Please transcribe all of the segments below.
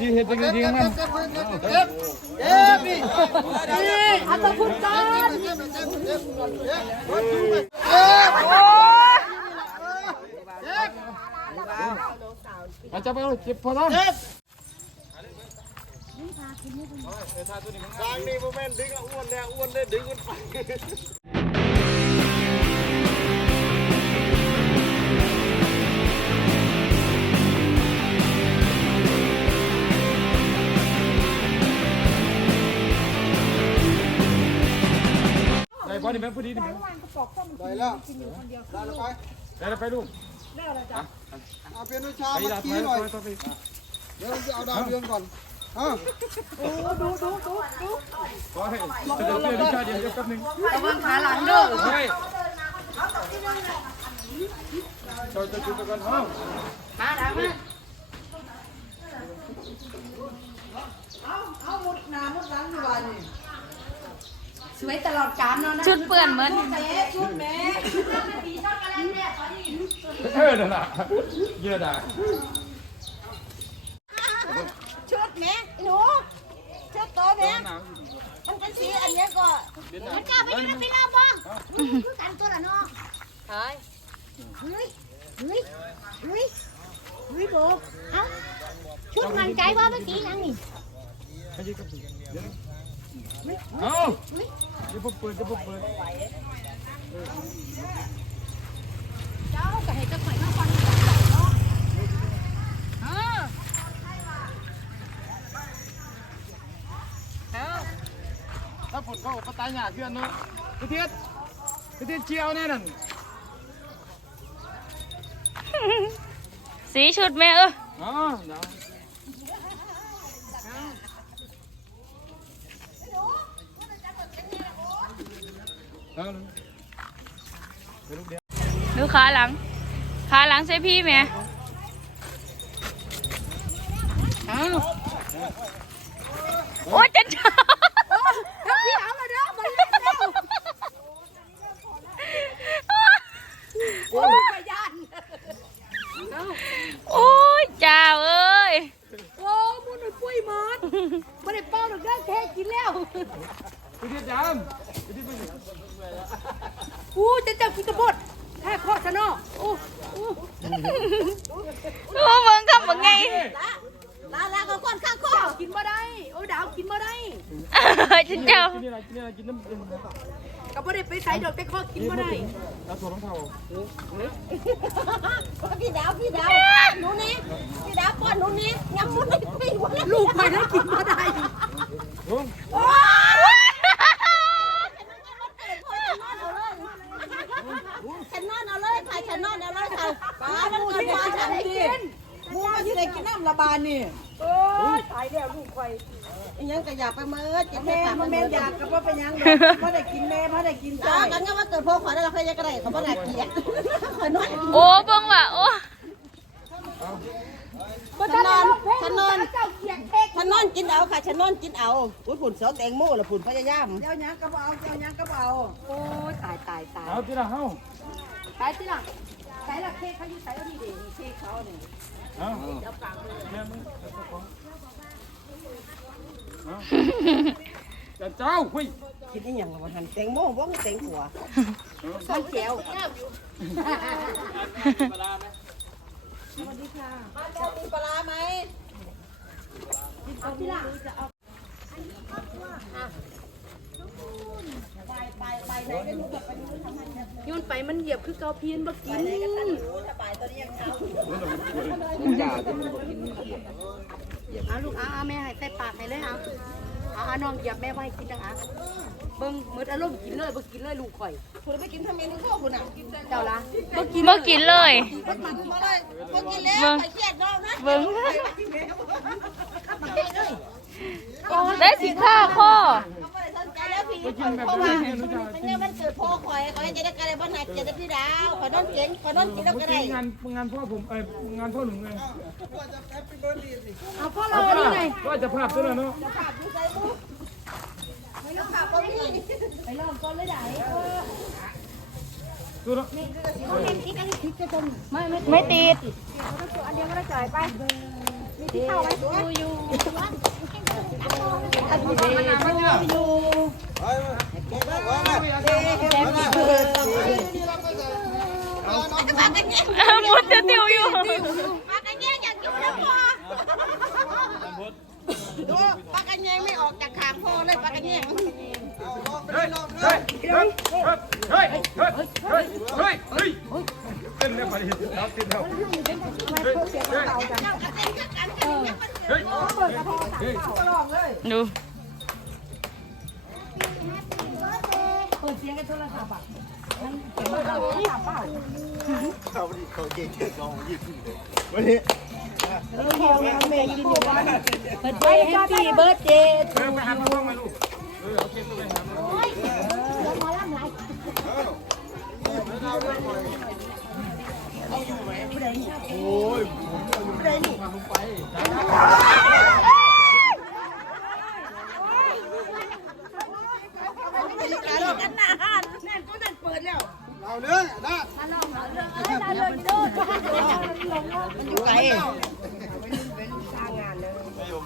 ดีๆเฮ็ดเป็นดีๆมันเก็บเก็บเก็บนี่นี่อันตะคุณตาเก็บเก็บเก็บเก็บเก็บโอ้ยอาจจะไปเก็บพอทำเก็บทางนี้มเมนดึงอ้วนแล้วอ้วนเลยดึงมันไป ได้บ่นี่แม่พอดีนี่แม่ไปแล้วได้แล้วไปได้แล้วไปลูกเอาเป็นวิชาไปเมื่อดากี้ไปหน่อยไปไปเดี๋ยวจะเอาดาวเรืองก่อนฮะขอให้จะเดี๋ยวเดี๋ยวเดี๋ยวเดี๋ยวแป๊บนึงระวังขาหลังเด้อเฮ้ยจะจะจุดกันเอ้าขาหลังมา สวยตลอดกาลเนาะนะชุดเปื่อนเหมือนชุดแม่เออนั่นล่ะเยอะด่าชุดแม่หนูชุดโตแม่มันเป็นสีอันนี้ก็มันกล้าไปยืนพี่น้องบ้างคือกันตัวละเนาะเฮ้ยเฮ้ยเฮ้ยเฮ้ยเฮ้ยโบเอ้าชุดมันใจว่าเมื่อกี้ยังนี่ไม่ยืดกับ เอ้าเดี๋ยวผมเปิดเดี๋ยวผมเปิดเจ้าก็ให้จะข่อยมาฟังเนาะเออถ้าฝนเขาก็ตายหยาเพื่อนเนาะพี่เทียดพี่เทียดเชียวแน่นั่นสีชุดแม่เอออ๋อเดี๋ยวเอาไปลูกเดียวดูขาหลัง ขาหลังใช่พี่แม่เอาโอ้ยจะจ้าพี่เอามาเด้อมาเล่นแล้วโอ้ยจ้าเอ้ยโอ้มูนปุ้ยมอดไม่ได้เป้าหรอกเด้อแท้กินแล้วพี่เทีย ดจำพี่เทียดไปไหนอู้จะเจ้ากินตะบดแท้ข้อซะเนาะโอ้โอ้โอ้เมืองคำว่าไงลาลาก็ก้อนข้างข้อกินบ่ได้ โอ้ดาวกินบ่ได้ฉันเจ้ากินนี่อะไรกินนี่อะไรกินน้ำเย็นก็บ่ได้ไปใส่ดอกแต่ข้อกินบ่ได้เอาถั่วรองเท้าพี่ดาวพี่ดาวหนูนี่พี่ดาวป้อนหนูนี่ยังมุดไม่ปิ้งลูกไปแล้วกินบ่ได้ลุง ฉันนอนเอาเลยค่ะฉันนอนเอาเลยค่ะ ป้ามันกินมาฉันกินมูมาที่ไหนกินน้ำระบาดนี่โอ้ยตายแล้วลูกข่อยยังก็อยากไปเมื่อจิแม่มันแม่อยากก็บ่ไปยังดอกบ่ได้กินแม่บ่ได้กินจ้าจ้ากันก็ว่าเกิดพ่อขอได้เราเคยยังกระไรเขาบ่ได้เกลียดข่อยนอนโอ้เบิ่งว่ะโอ้ฉันนอนฉันนอนฉันนอนกินเอาค่ะฉันนอนกินเอาอุ้ยผุนเสาแตงโมละผุนพยายามเจ้ายังก็บ่เอาเจ้ายังก็บ่เอาโอ้ยตายตายตายเอาที่ละเฮ้าตายสิล่ะ ใส่ละเค้กเขาอยู่ใส่แล้วนี่เด็เค้กเขาเนี่ยเอาแม่มึงจะเจ้าคุยคิดอีหยังว่าหันแตงโมบ่คือแตงหัวมันแก้วมีปลาไหมเอาที่ล่ะย้อนไป มันเหยียบคือเกาเพียนบ่กินอย่าจะมึงบอกกินเอาลูกเอาเอาแม่ให้ใส่ปากให้เลยเอาเอาเอาน้องเหยียบแม่ไว้กินจังอะเบิ่งมืดอารมณ์กินเลยบ่กินเลยลูกข่อยคุณไปกินทำเมนูข้าวคุณน่ะเจ้าละบ่กินบ่กินเลยบ่กินบ่ได้บ่กินแล้วเบิ่งไปเครียดน้องนะเบิ่งได้สิค่าข้อ กินแบบนี้เนี่ยรู้จักมันเนี่ยมันเกิดพ่อข่อยข่อยจะได้กระไรบ่หนักจะได้พี่ดาวข่อยนอนเก่งข่อยนอนกินแล้วก็อได้งานงานพ่อผมเอ้ยงานพ่อหนุ่มไงเอาพ่อเรานี่ไงก็จะภาพตัวนั้นเนาะไปลองก่อนเลยได้ตัวนั้นเขาเห็นที่กันคิดจะไม่ไม่ไม่ติดอันเดียวก็ได้จ่ายไปมีที่เมุดจะติวอยู่ หมด เบิร์ดเจแฮปปี้เบิร์ดเจเออไปหาพ่วงมาลูกเออเอาเค้กไปหาโอ้ยเดี๋ยวหมอลำไรเอาอยู่ไหมผู้ใดนี่โอ้ยผมเอาอยู่ผู้ใดนี่มาลงไปกันหนาหันแน่นก็แน่นเปิดแล้วเราเนื้อนะเราเนื้อเราเนื้อเราเนื้อมันอยู่ไกล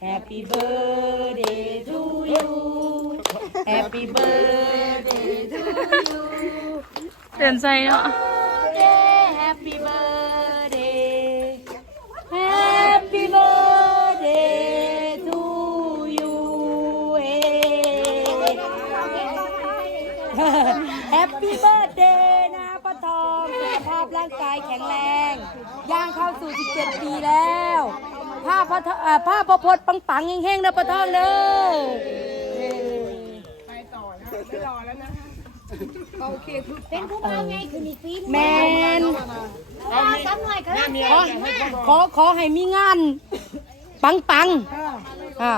Happy birthday to you. Happy birthday to you. เปลี่ยนใจเนาะ Birthday, Happy birthday. Happy birthday นะป้าทองสุขภาพร่างกายแข็งแรง ย่างเข้าสู่ 17 ปีแล้ว ผ้าพระทเอ่อผ้าพระพดปังปังๆแห้งๆนะป้าทองเด้อเป็นผู้บ่าวไงคือมีปีนแมนซ้ำหน่อยก็ได้ขอขอให้มีงาน ปังปังๆอ่า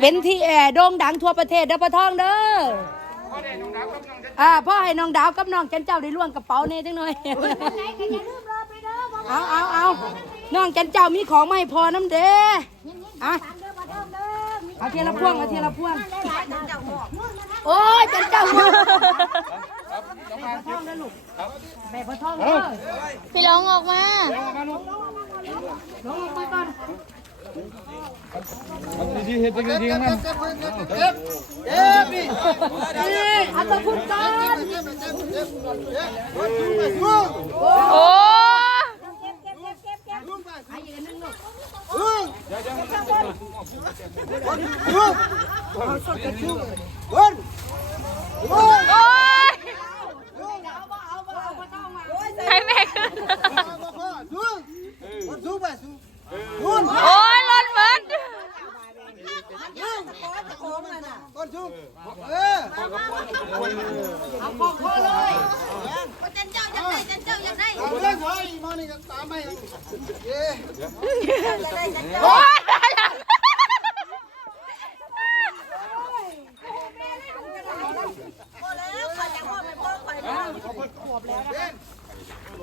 เป็นที่แอร์โด่งดังทั่วประเทศเด้อป้าทองเด้อ อ่าพ่อให้น้องดาวกับน้องจันเจ้าได้ล่วงกระเป๋าเนี่จังหน่อยเอาเอาเอาน้องจันเจ้ามีของไม่พอน้ำเด้อะเอาเทียละพ่วงเอาเทียละพ่วงโอ้ยจันเจ้าแม่พอท่องนะลูกแม่พอท่องเด้พี่ลอองออกมาลูองออกมาก่อน દીદી હે પકડી જી ના એ બી એ આ તો ફૂટકાર ઓ One! One! One!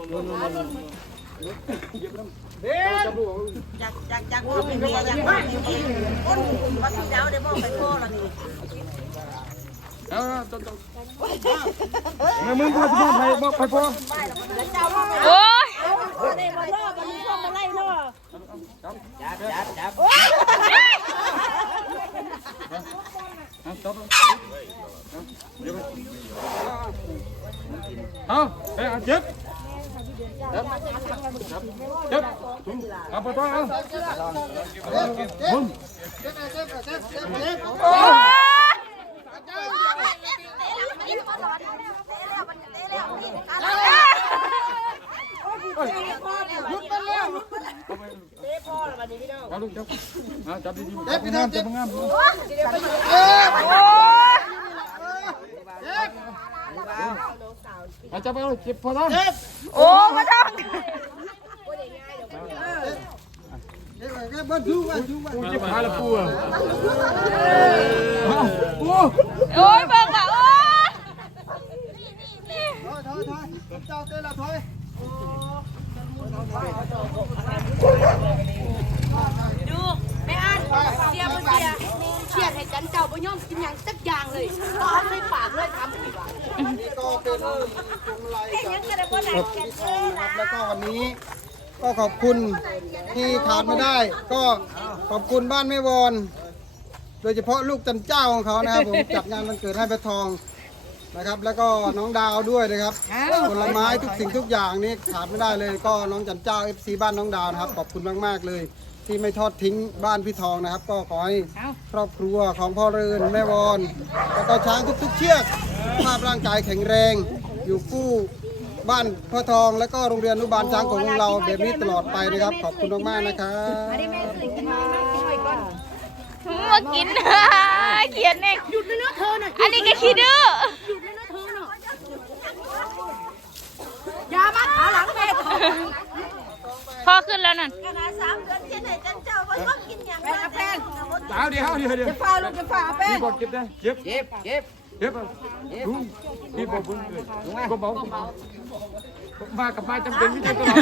เบนจากจากจากพ่อเป็นเมียจากพ่อเป็นเมียคนวัดที่เจ้าได้บอกไปพ่อแล้วนี่เอาต้องต้องมึงพาสิพ่อไปบอกไปพ่อโอ้ยไอ้มาล่อมันมีพ่อมาไล่ล่อจับจับจับเอาเอ้ยจับ เก็บเก็บเก็บโอ้ยเอาลูกจับเอาจับดีๆจับงามจับงามเก็บโอ้ยเก็บอาจับไปเลยเก็บพอทองโอ้พ่อทองเบิ้ลดูว่าดูว่าปูจิบหายแล้วปูอะปูโอ้ยเบิ่งอะโอ้ยถอยถอยถอยเจ้าเต้นละถอยดูแม่อันเสียบ่เสีย เชียดให้จันเจ้าบ่ยอมกินหยังสักอย่างเลยตอนในปากเลยทำดีกว่านี่ก็เป็นพวงมาลัยจากรถที่ทองนะครับแล้วก็วันนี้ ก็ขอบคุณที่ขาดไม่ได้ ก็ขอบคุณบ้านแม่วอนโดยเฉพาะลูกจันเจ้าของเขานะครับผมจัดงานวันเกิดให้ปะทองนะครับ แล้วก็น้องดาวด้วยนะครับผลไม้ทุกสิ่งทุกอย่างนี่ขาดไม่ได้เลย ก็น้องจันเจ้า FC บ้านน้องดาวนะครับขอบคุณมากๆเลย ที่ไม่ทอดทิ้งบ้านพี่ทองนะครับ ก็ขอให้ครอบครัวของพ่อเรือนแม่วอนแล้วก็ช้างทุกๆเชือกภาพร่างกายแข็งแรง อยู่คู่บ้านพ่อทองแล้วก็โรงเรียนอนุบาลช้างของเราแบบนี้ตลอดไปนะครับ ขอบคุณมากๆนะครับมากินเขียนเองหยุดเลยนะเธอน่ะอันนี้ก็ขี้ดื้ออย่ามาขาหลังแม่ พอขึ้นแล้วนั่นขนาดสามเดือนเช่นไหนจันเจ้าว่ากินอย่างนั้นแพงดาวเดียวเดียวเดียวฟ้าลูกจะฟ้าเป้พี่บอกเก็บได้เก็บเก็บเก็บเก็บลุงพี่บอกบุญเลยก็เบามากับมาจำเป็นไม่ใช่ตลอด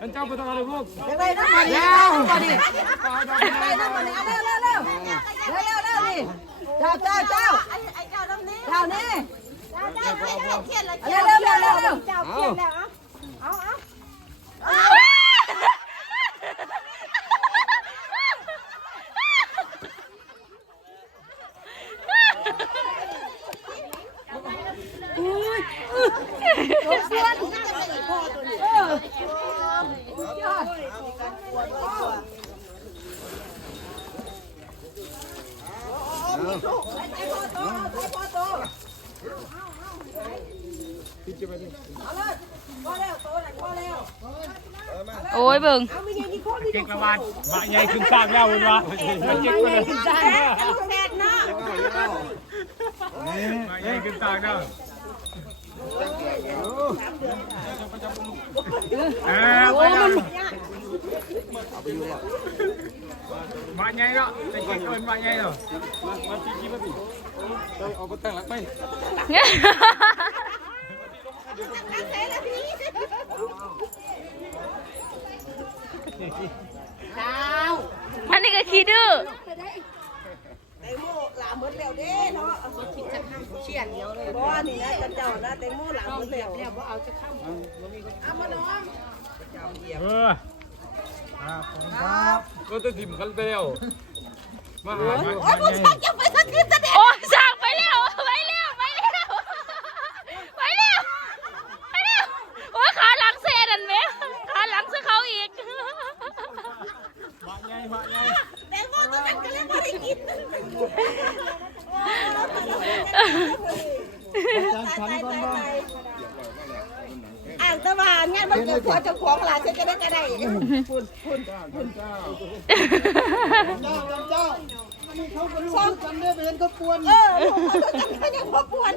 อันเจ้าไปทำอะไรลูกยังไงนะมาดิมาดิยังไงนะมาดิเร็วเร็วเร็วเร็วเร็วเร็วนี่เจ้าเจ้าเจ้าไอ้ไอ้เจ้าดำนี้ เจ้านี่เจ้าเจ้าเจ้าเขียนแล้วเร็วเร็วเร็วเร็วเร็วเจ้าเขียนแล้วเอาเอาเอา โอ้ยเบิ่งเก่งละวันมาใหญ่ขึ้นสร้างแล้วมันวะมันเก่งเลยแพงเนาะมาใหญ่ขึ้นสร้างแล้วเออไปแล้วมาใหญ่ก็เป็นเกินมาใหญ่เหรอมามาที่คิ ดว่าพี่เอาไปตั้งหลักไปอันนี้ก็ขี้ดื้อไอ้โมหลาหมดแล้วเด้เนาะคิดจะข้ามเขียนเดียวเลยบ่นี่นะจันเจ้านะแต่โมหลาหมดแล้วเนี่ยบ่เอาจะข้ามเอามาน้องเออครับก็จะดิ่มกันไปแล้วมาหาโอ้ยมึงชักจะไปสักทีซะเด็โอ้ยปแล้วไปแล้วไปแล้วไปแล้วไปแล้วโอ้ยขาหลังเซนั่นไหมขาหลังซื้อเขาอีก แต่โม่ตัวนั้นก็เลย บ่ได้กินอ่างตะวันงานมันเกิดพอเจ้าของหลานจะได้ก็ได้เจ้าเจ้านี่เขาก็รู้กันได้ไปเห็นเขาปวนเออผมก็ยังพอปวน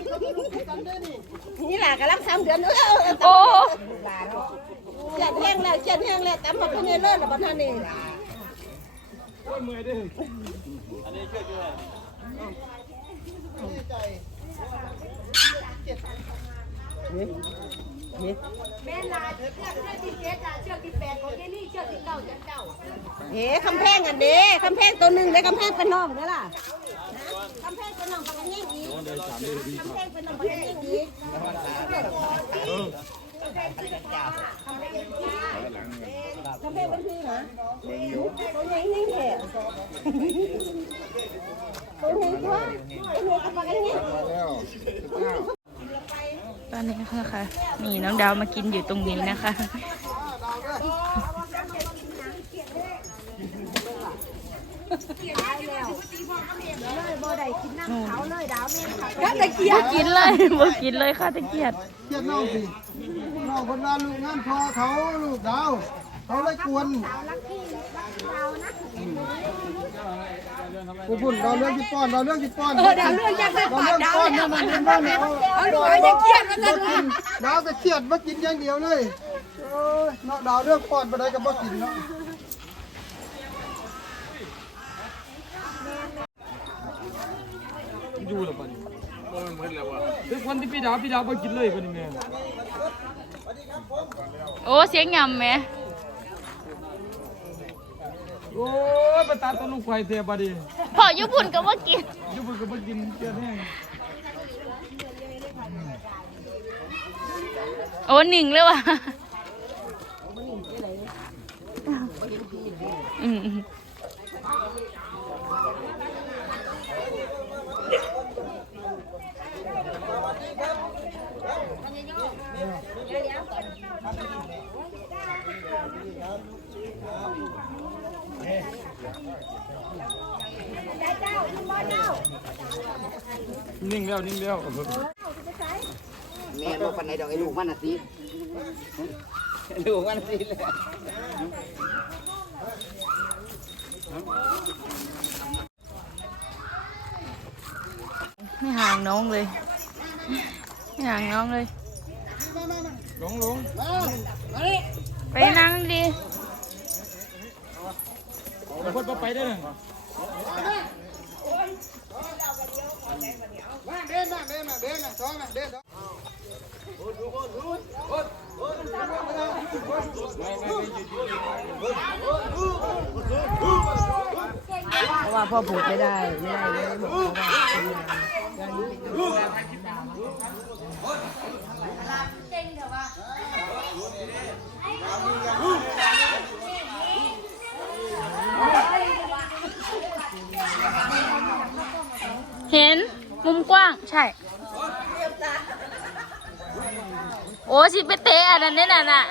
นี่แหละกำลังสามเดือนเออโอ้เจ็ดแห้งแล้วเจ็ดแห้งแล้วแต่มาเป็นเลิศแล้วบ้านนี่ อันนี้ช่วยด้วยใจเจ็ดแม่ลาเชือกเชือกที่เจ็ดอะเชือกที่แปดของเจนี่เชือกที่เก้าจันเจ้าเฮ้คำแพงอันเด้คำแพงตัวหนึ่งเลยคำแพงเป็นน้องได้อล่ะคำแพงเป็นน้องเป็นยิ่งอีกคำแพงเป็นน้องเป็นยิ่งอีกคำแพงเป็นพี่นะตัวใหญ่ยิ่งแก่ตัวใหญ่กว่า ตัวใหญ่กว่ากันยิ่งตอนนี้นะคะนี่น้องดาวมากินอยู่ตรงนี้นะคะ ก็ตะเกียบ่บกินเลยบ่กินเลยค่ะตะเกียดเทียบน้องสิน้องคนว่าลูกงานพอเขาลูกดาว เขาเลยกวนเผู้พุ่นเราเรื่องที่ป้อนเราเรื่องที่ป้อนเออดาวเรื่องยังจะเราปาดเรื่องดาวป้อนเนี่นั่ยนมันเป็นบ้านเราเอาดูไอ้จะเครียดมาซะบ่กินดาวก็เครียดมากินอย่างเดียวเลยเอ้ยเนาะดาวเรื่องป้อนไปได้ก็บ่กินเนาะอยู่แล้วปะนี่บ่แม่นเหมือนแล้วว่ะเป็นคนที่พี่ดาวพี่ดาวบ่กินเลยปะนี่แม่โอ้เสียงยำแหม่โอ้ ยไปตัดต้นลูกควายเตะปะดิพ่อญี่ปุ่นก็ว่ากินอยู่บ่ก็บ่กินเกลือแห้งโอ้หนึ่งเลยว่ะอืม นิ่งแล้วนิ่งแล้วแม่บอกปันไหนดอกไอ้ลูกมันน่ะสิลูกมันสิเลยไม่ห่างน้องเลย ไม่ห่างน้องเลยลงลงไปนั่งดิเอาคนบ่ไปได้อ มาเดินมาเดินมาเดินมาท้องมาเดินท้องเพราะว่าพ่อผูดไม่ได้ไม่ได้ไม่ได้บอกเขาว่าเป็นงานเห็น มุมกว้าง ใช่ โอ้ชิไปเตะอันนั้นเนี่ยน่ะน่ะ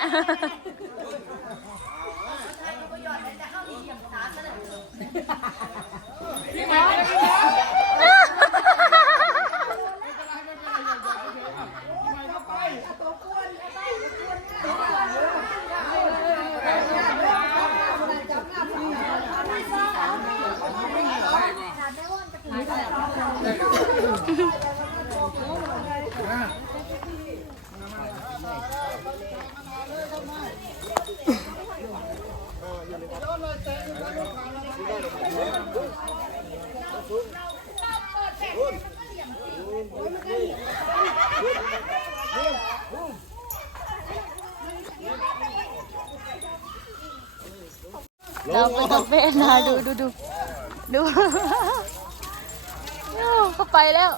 เราไป กับแม่นะดูดูดูดูโอ้เขาไปแล้ว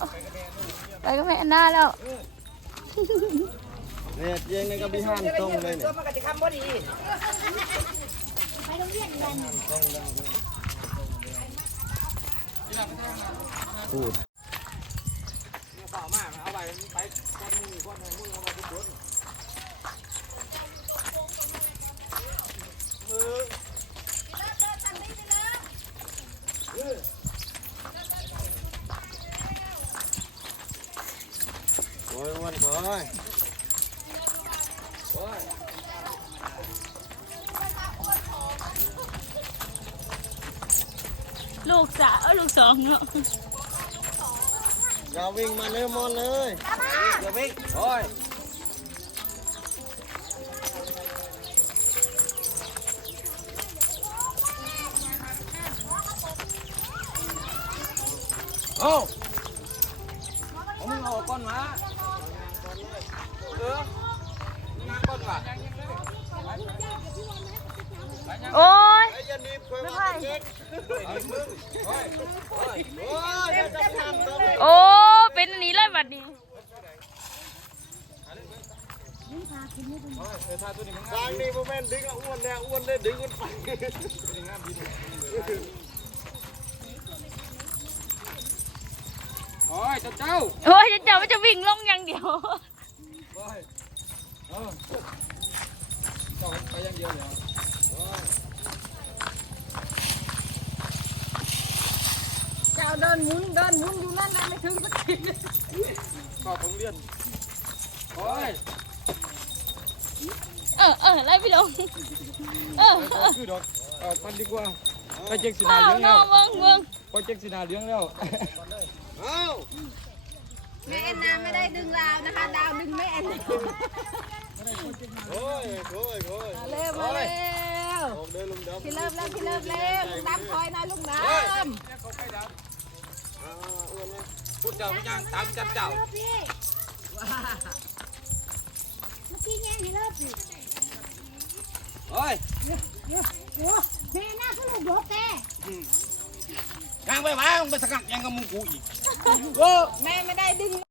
ไปกับแม่หน้าแล้วเนี่ยเยังในกระบี่ห้านตรงเลยเนี่ยโอ้ย อ้วนโอ้ยลูกสาวเอ้ยลูกสองเนาะอย่าวิ่งมาเลยมอนเลยอย่าวิ่งโอ้ยเอ้าเอามึงเอาก้อนมาเออมึงก้อนมา โอ้ย ไอ้ยันนี่เพื่อนมาเด็กโอ้ยเดี๋ยวจะทำตัวเลย โอ้ เป็นอันนี้เลย บัดนี้ทางนี้พ่อแม่นดึงเอาอ้วนแล้วอ้วนเลยดึงมันไปโอ้ยเจ้าเจ้าโอ้ยจะจับมันจะวิ่งลงอย่างเดียวโอ้ยเออเจ้าไปอย่างเดียวเลย เจ้าเดินหมุนเดินหมุนอยู่นั่นแหละไม่ถึงสักทีก็ผมเรียนโอ้ยเออเออไล่พี่ลงเออเออคือดอกเอาพันดีกว่าไปเจ๊กสิอ้านาวยเยอะน้แล้อวงเมืองเมืองโปรเจกต์สีนาเลี้ยงแล้วเอ้าแม่แอนนาไม่ได้ดึงราวนะคะดาวดึงแม่แอนนาโอ้ยโอ้ยโอ้ยเร็วมาเร็วลงเดินลง ดำพี่เลิฟแล้วพี่เลิฟเร็วลุงดำคอยนะลุงดำพูดเจ้าไม่ยังตามจันเจ้าเมื่อกี้แง่ให้เลิฟพี่เฮ้ยเดี๋ยวเดี๋ยวแม่น่าก็ลูกโดดแต่ยังไปวะมึงไปสกัดยังกับมึงกูอีกโอ้แม่ไม่ได้ดึง